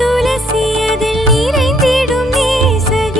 துளசியதில் நிறைந்திடும் நேசகி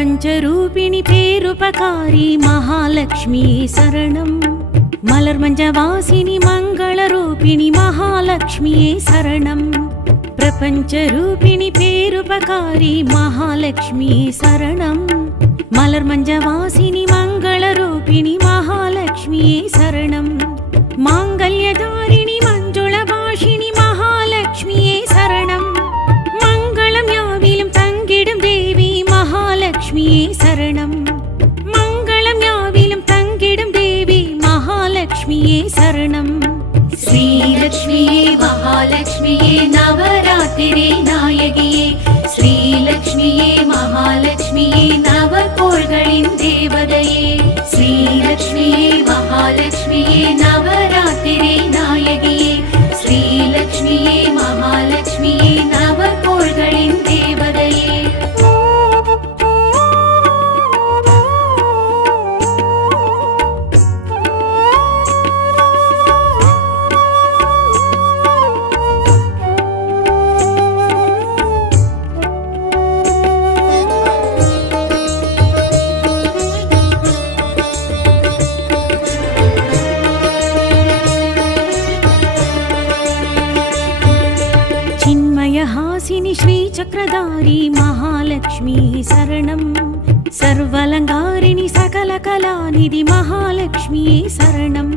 பிரபஞ்சரூபிணி பேருபகாரி மகாலட்சுமியே சரணம். மலர்மஞ்சவாசினி மங்களரூபிணி மகாலட்சுமியே சரணம். பிரபஞ்சரூபிணி பேருபகாரி மகாலட்சுமியே சரணம். மலர்மஞ்சவாசினி மங்களரூபிணி மகாலட்சுமியே சரணம். மாங்கல்யதாரிணி மஞ்சுளபாஷினி மகாலட்சுமியே சரணம். மங்களம் யாவிலும் தங்கிடும் தேவி மகாலட்சுமியே சரணம். மங்களம் யாவிலும் தங்கிடும் தேவி மகாலட்சுமியே சரணம். ஸ்ரீலக்ஷ்மியே மகாலட்சுமியே நவராத்திரி நாயகியே. ஸ்ரீலக்ஷ்மியே மகாலட்சுமியே நவகோள்களின் தேவதையே. ஸ்ரீலக்ஷ்மியே மகாலட்சுமியே நவராத்திரி நாயகியே. ஸ்ரீலக்ஷ்மியே மகாலட்சுமியே நவகோள்களின் தேவதையே. चिन्मयहासिनि श्रीचक्रधारी महालक्ष्मी शरणं. सर्वालङ्कारिणि सकलकलानिधि महालक्ष्मी शरणं.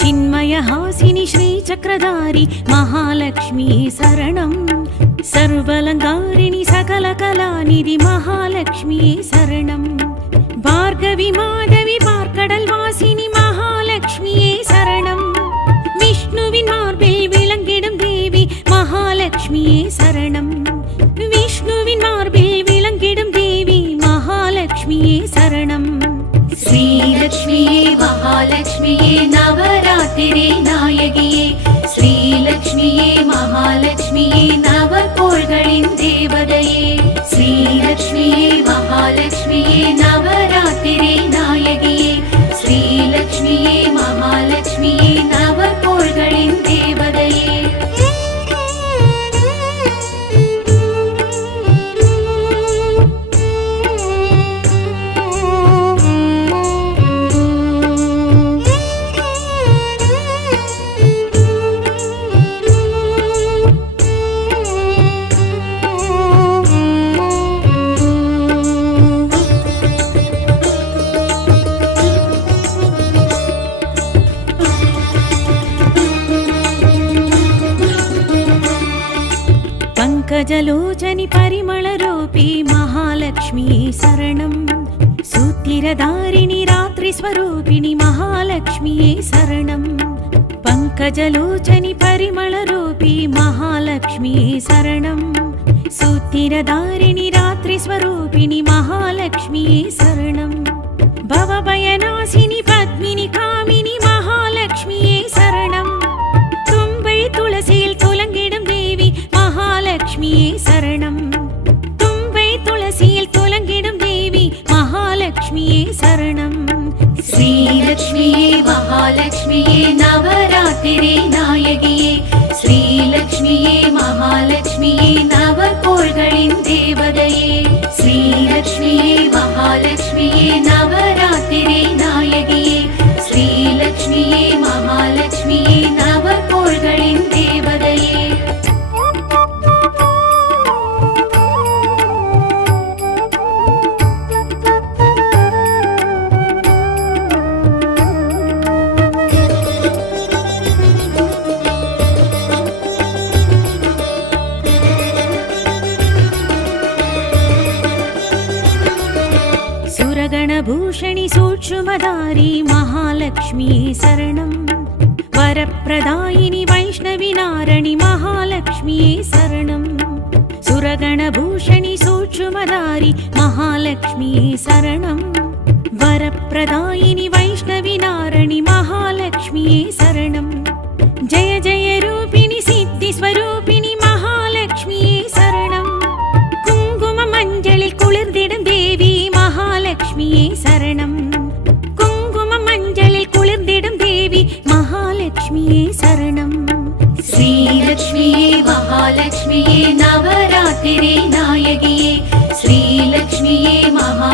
चिन्मयहासिनि श्रीचक्रधारी महालक्ष्मी शरणं. सर्वालङ्कारिणि सकलकलानिधि महालक्ष्मी शरणं. भार्गवी माधवी பார்க்கடல்வாசினி மகாலட்சுமியே சரணம். விஷ்ணுவின் மார்பில் விளங்கிடும் தேவி மகாலட்சுமியே சரணம். விஷ்ணுவின் மார்பில் விளங்கிடும் தேவி மகாலட்சுமியே சரணம். ஸ்ரீலக்ஷ்மியே மகாலட்சுமியே நவராத்திரி நாயகியே. ஸ்ரீலக்ஷ்மியே மகாலட்சுமியே நவகோள்களின் தேவதையே. ஸ்ரீலக்ஷ்மியே மகாலட்சுமியே நவராத்திரி நாயகியே. ஸ்ரீலக்ஷ்மியே மகாலட்சுமியே நவகோள்களின் தேவதையே. पंकजलोचनि परिमलरूपी महालक्ष्मी शरणं. सूतिरधारिणि रात्रिस्वरूपिणि महालक्ष्मी शरणं. पंकजलोचनि परिमलरूपी महालक्ष्मी शरणं. सूतिरधारिणि रात्रिस्वरूपिणि महालक्ष्मी शरणं. भवभयनाशिनि पद्मिनि कामिनि महालक्ष्मी शरणं. तुम्बै तुलसिயில் துலங்கிடும் தேவி மகாலட்சுமியே சரணம். தும்பை துளசியில் துலங்கிடும் தேவி மகாலட்சுமியே சரணம். ஸ்ரீலக்ஷ்மியே மகாலட்சுமியே நவராத்திரி நாயகியே. ஸ்ரீலக்ஷ்மியே மகாலட்சுமியே நவகோள்களின் தேவதையே. ஸ்ரீலக்ஷ்மியே மகாலட்சுமியே நவராத்திரி நாயகியே. ஸ்ரீலக்ஷ்மியே மகாலட்சுமியே நவகோள்களின் தேவதையே. सुरगणभूषणि सूक्ष्मधारी महालक्ष्मी शरणं. वरप्रदायिनि वैष्णवी नारणी महालक्ष्मी शरणं. सुरगणभूषणि सूक्ष्मधारी महालक्ष्मी शरणं. वरप्रदायिनि वैष्णवी नारणी महालक्ष्मी शरणं. जय जय रूपिणि सिद्धिस्वरूपिणि महालक्ष्मी शरणं. कुङ्कुम मञ्जलिल कुளிர்ந்திடும் தேவி மகாலட்சுமியே சரணம். குங்கும மஞ்சளில் குளிர்ந்திடும் தேவி மகாலட்சுமியே சரணம். ஸ்ரீலக்ஷ்மியே மகாலட்சுமியே நவராத்திரி நாயகியே. ஸ்ரீலக்ஷ்மியே மகா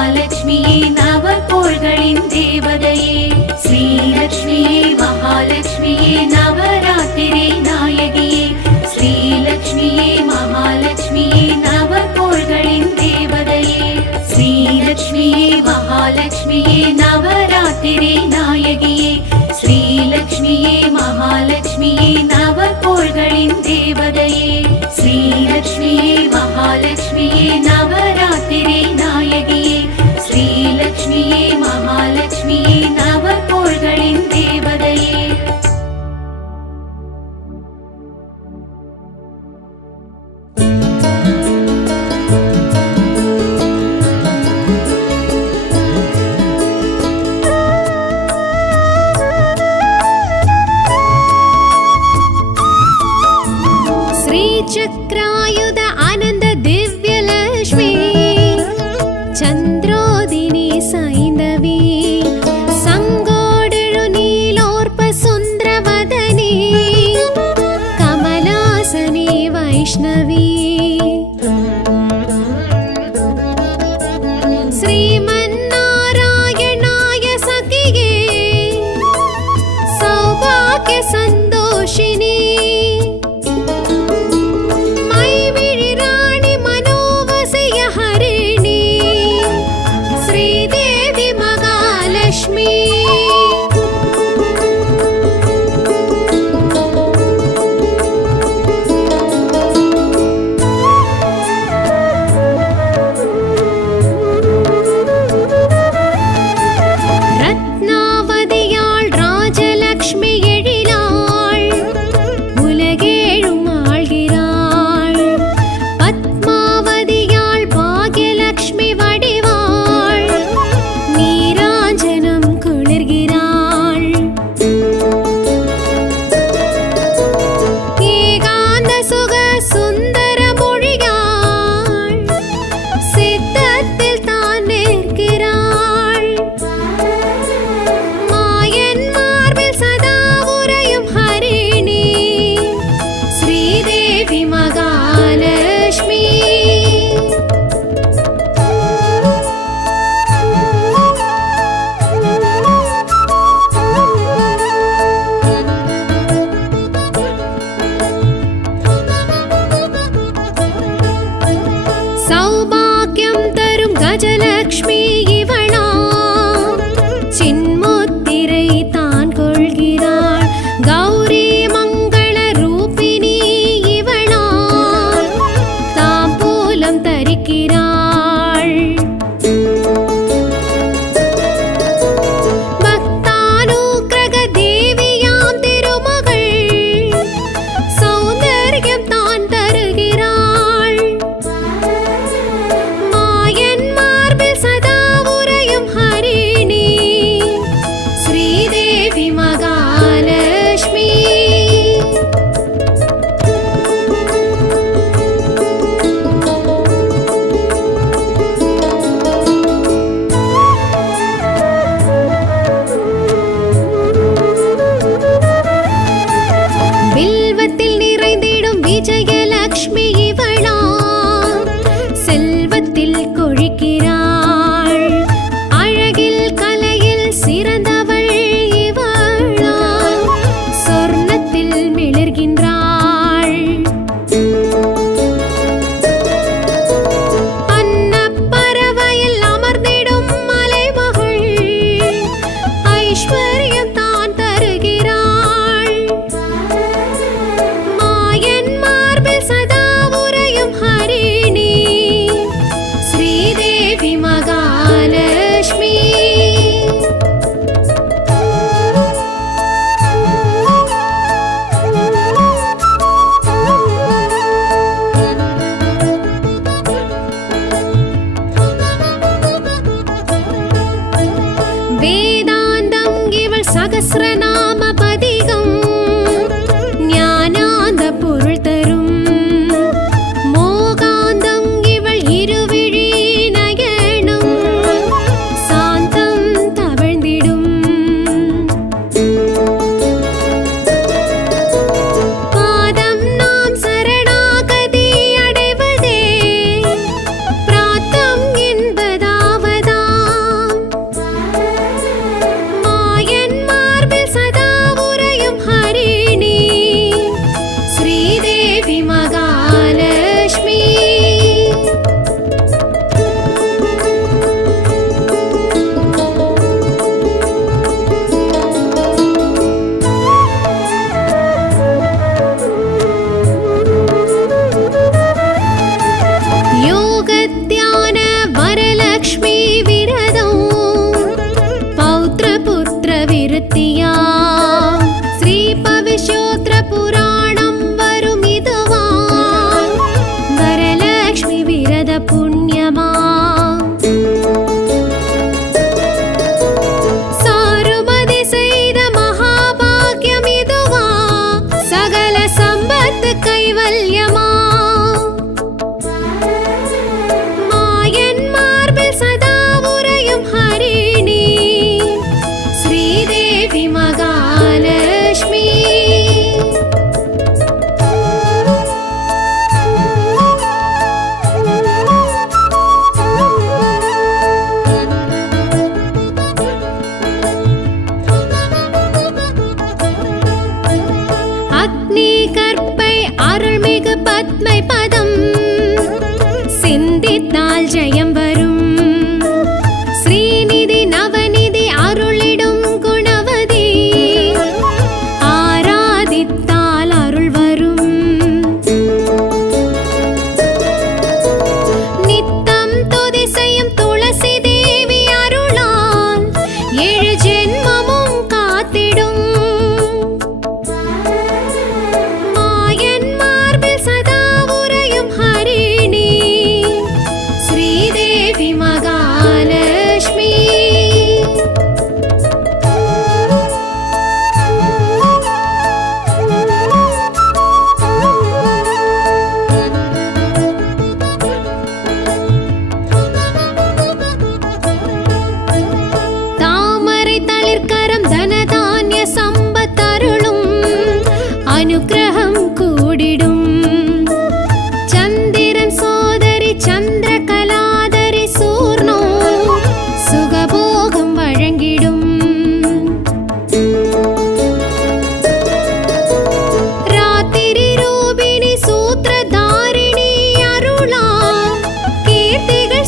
महालक्ष्मिये नवरात्रिरे नायगिये श्रीलक्ष्मिये महालक्ष्मिये नवकोள்களின் தேவதையே श्रीलक्ष्मिये महालक्ष्मिये नवरात्रिरे नायगिये श्रीलक्ष्मिये महालक्ष्मिये नवकोள்களின் தேவதையே चक्रायुध आनंद दिव्य लक्ष्मी चंद्रोदिनी सैंधवी संगोडळु नीलोर्प सुंदरवदनी कमलासनी वैष्णवी श्रीमन्नारायणाय सखिये सौभाग्य संतोषिनी सौभाग्यं तरुं गजलक्ष्मी इवळा चिन्मुत्तिरै तान् कोள்கிறாள் गौरी मंगल रूपिणी इवळा ताम्बूलं तरिक्கிறாள் भक्तानुग्रह देवियां तिरुमகள் सौन्दर्यं तान् तरुகிறாள் விஜயலக்ஷ்மி இவளா செல்வத்தில் கொழிக்கிறாள் அழகில் கலையில் சிறந்தவள் இவளா சொர்ணத்தில் மிளர்கின்றாள் அன்னப்பறவையில் அமர்ந்திடும் மலைமகள் ஐஸ்வர்யம் தான் தருகிறாள் सदा उरयुं हरिणी श्रीदेवी महालक्ष्मी वेदान्तम् इवळ सहस्रनाम पदिगम् ज्ञानान्द पोरुळ तरुम् मोगान्तम् इवळ इरुविழி नयनम्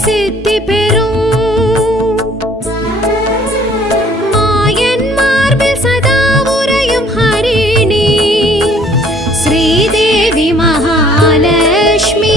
சித்தி பெறும் மாயன் மார்பில் சதா உறையும் ஹரிணி ஸ்ரீதேவி மகாலட்சுமி.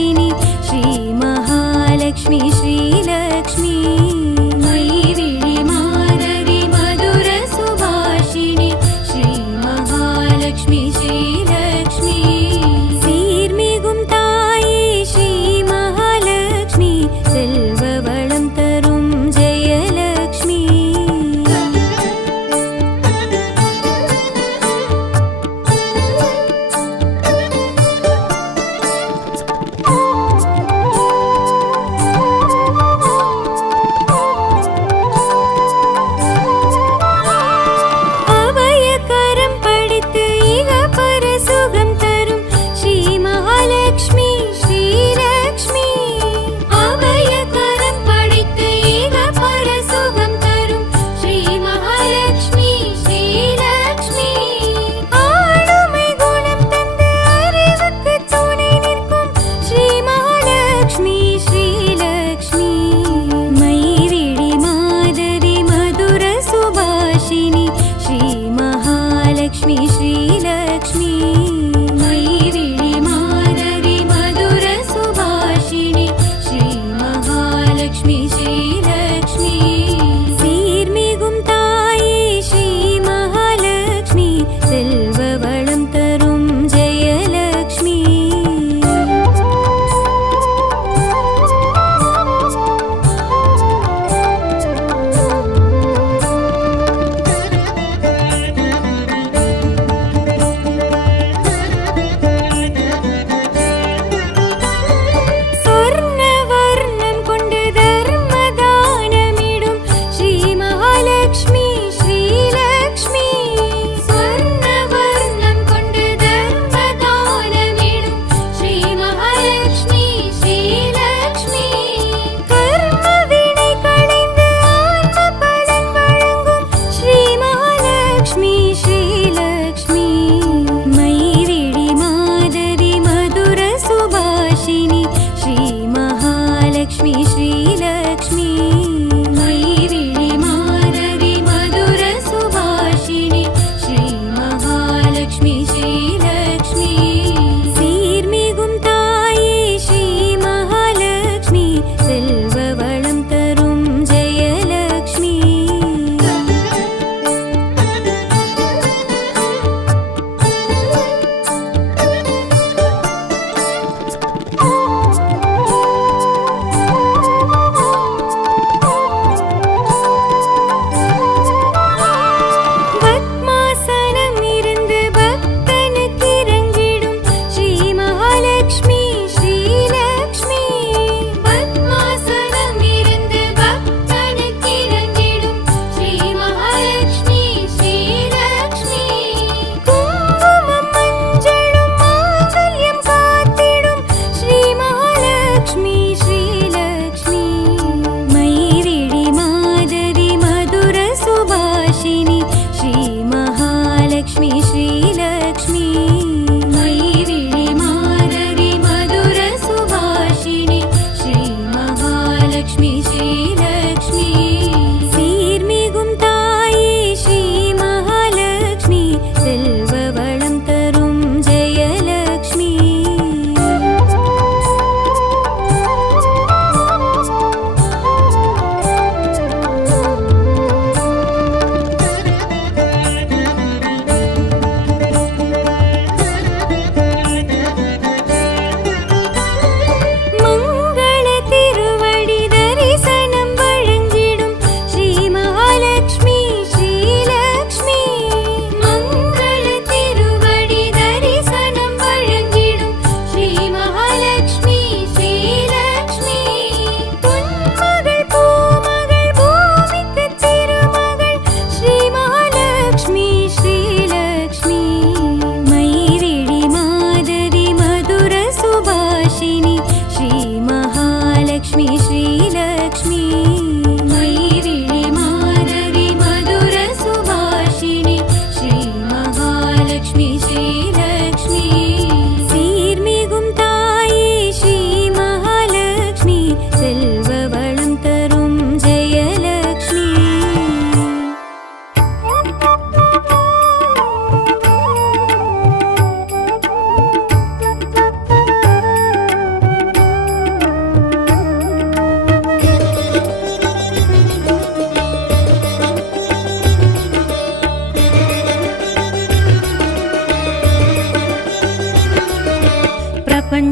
सुभाषिणि श्री महालक्ष्मी श्रीलक्ष्मी मैविळि माधवी मधुर सुभाषिणि श्री महालक्ष्मी श्रीलक्ष्मी சீர்மிகும் தாயே ஸ்ரீ மகாலட்சுமி செல்வ வளம் தரும் ஜெயலக்ஷ்மி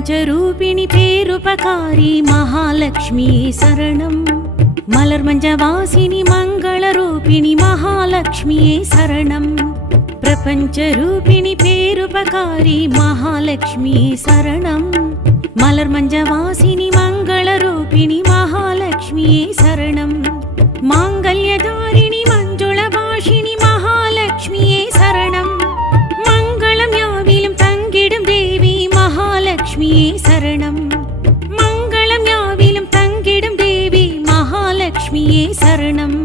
பிரபஞ்சரூபிணி பேருபகாரி மகாலட்சுமியே சரணம். மலர் மஞ்சவாசினி மங்களரூபிணி மகாலட்சுமியே சரணம். பிரபஞ்சரூபிணி பேருபகாரி மகாலட்சுமியே சரணம். மலர் மஞ்சவாசினி மங்களரூபிணி மகாலட்சுமியே சரணம். மாங்கல்யதாரிணி மஞ்சுளபாஷினி மகாலட்சுமியே சரணம். மங்களம் யாவிலும் தங்கிடும் தேவி மகாலட்சுமியே சரணம். மங்களம் யாவிலும் தங்கிடும் தேவி மகாலட்சுமியே சரணம்.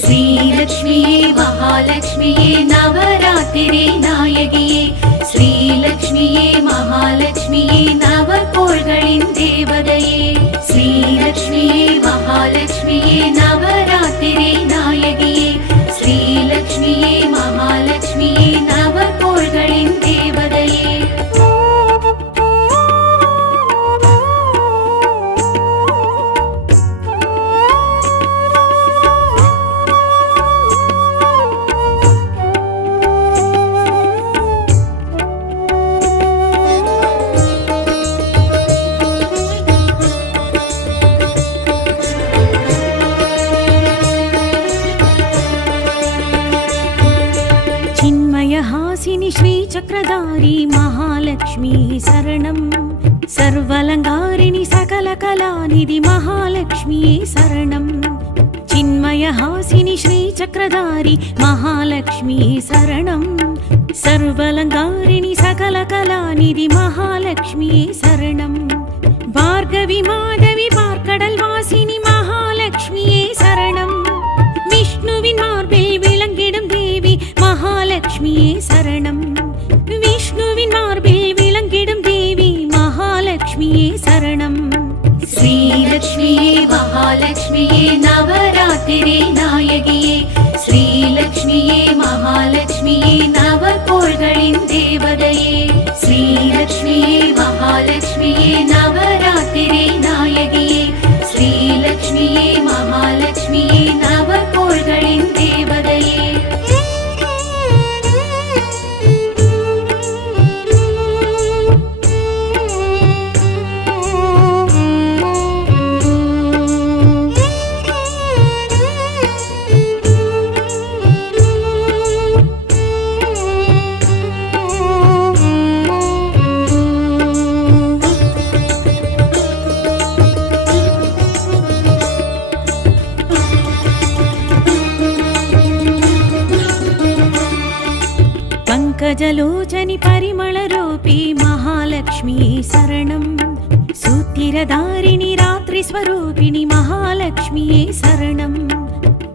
ஸ்ரீலக்ஷ்மியே மகாலட்சுமியே நவராத்திரி நாயகியே. ஸ்ரீலக்ஷ்மியே மகாலட்சுமியே நவகோள்களின் தேவதையே. ஸ்ரீலக்ஷ்மியே மகாலட்சுமியே நவராத்திரி நாயகியே. ஸ்ரீலக்ஷ்மியே மகாலட்சுமியே நவகோள்களின் தேவதையே. चिन्मयहासिनि श्रीचक्रधारी महालक्ष्मी शरणं. सर्वलङ्कारिणि सकलकलानिधि महालक्ष्मी शरणं. चिन्मयहासिनि श्रीचक्रधारी महालक्ष्मी शरणं. सर्वलङ्कारिणि सकलकलानिधि महालक्ष्मी शरणं. भार्गवी माधवी பார்க்கடல்வாசினி மகாலட்சுமியே சரணம். விஷ்ணுவின் மார்பில் விளங்கிடும் தேவி மகாலட்சுமியே சரணம். விஷ்ணுவின் மார்பில் விளங்கிடும் தேவி மகாலட்சுமியே சரணம். ஸ்ரீலக்ஷ்மியே மகாலட்சுமியே நவராத்திரி நாயகியே. ஸ்ரீலக்ஷ்மியே மகாலட்சுமியே நவகோள்களின் தேவதையே. ஸ்ரீலக்ஷ்மியே மகாலட்சுமியே நவராத்திரி நாயகியே. ஸ்ரீலக்ஷ்மியே மகாலட்சுமியே நவகோள்களின் தேவதையே. पंकजलोचनि परिमलरूपी महालक्ष्मी शरणं. सूतिरधारिणि रात्रिस्वरूपिणि महालक्ष्मी शरणं.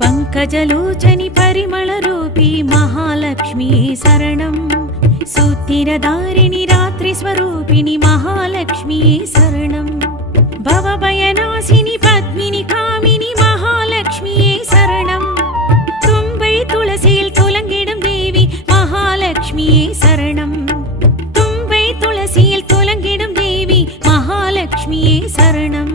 पंकजलोचनि परिमलरूपी महालक्ष्मी शरणं. सूतिरधारिणि रात्रिस्वरूपिणि महालक्ष्मी शरणं. भवभयनाशिनि पद्मिनि कामिनि महालक्ष्मी शरणं. तुम्बै तुलसिயில் துலங்கிடும் தேவி மகாலட்சுமியே சரணம். தும்பை துளசியில் துலங்கிடும் தேவி மகாலட்சுமியே சரணம்.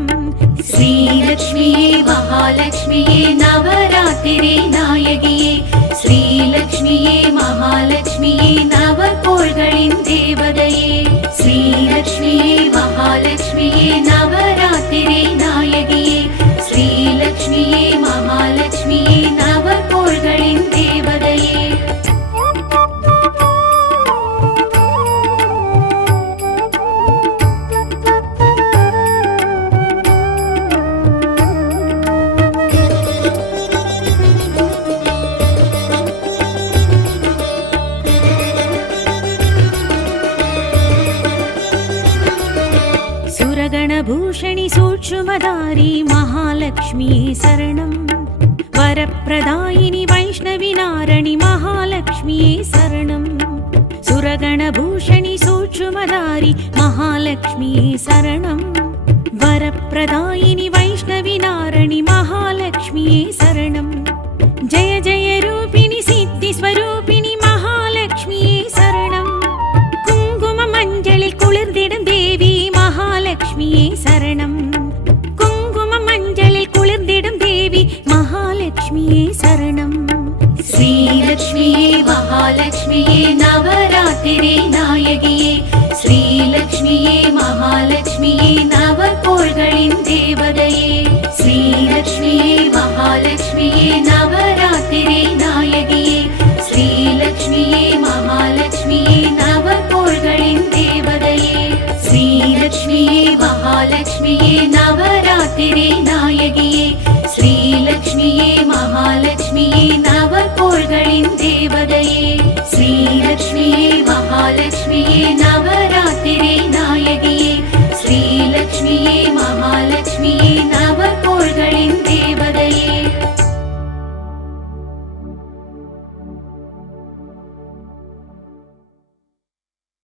ஸ்ரீலக்ஷ்மியே மகாலட்சுமியே நவராத்திரி நாயகியே. ஸ்ரீலக்ஷ்மியே மகாலட்சுமியே நவகோள்களின் தேவதையே. ஸ்ரீலக்ஷ்மியே மகாலட்சுமியே நவராத்திரி நாயகியே. ஸ்ரீலக்ஷ்மியே மகாலட்சுமியே நவகோள்களின் தேவதையே. सुरगणभूषणि सूक्ष्मधारी महालक्ष्मी शरणं. वरप्रदायिनि वैष्णवी नारणी महालक्ष्मी शरणं. सुरगणभूषणि सूक्ष्मधारी महालक्ष्मी शरणं. वरप्रदायिनि वैष्णवी नारणी महालक्ष्मी शरणं. जय जय रूपिणि सिद्धिस्वरूपिणि महालक्ष्मी शरणं. कुङ्कुममञ्जलिल कुளிர்ந்திடும் தேவி மகாலட்சுமியே சரணம். குங்குமம் மஞ்சளில் குளிர்ந்திடும் தேவி மகாலட்சுமியே சரணம். ஸ்ரீலக்ஷ்மியே மகாலட்சுமியே நவராத்திரி நாயகியே. ஸ்ரீலக்ஷ்மியே மகாலட்சுமியே நவகோள்களின் தேவதையே ஸ்ரீலக்ஷ்மியே மகாலட்சுமியே நவராத்திரி நாயகியே ஸ்ரீலக்ஷ்மியே மகாலட்சுமியே நவகோள்களின் தேவதையே ஸ்ரீலக்ஷ்மியே மகாலட்சுமியே நவராத்திரி நாயகியே ஸ்ரீலக்ஷ்மியே மகாலட்சுமியே நவகோள்களின் தேவதையே ஸ்ரீலக்ஷ்மியே மகாலட்சுமியே நவ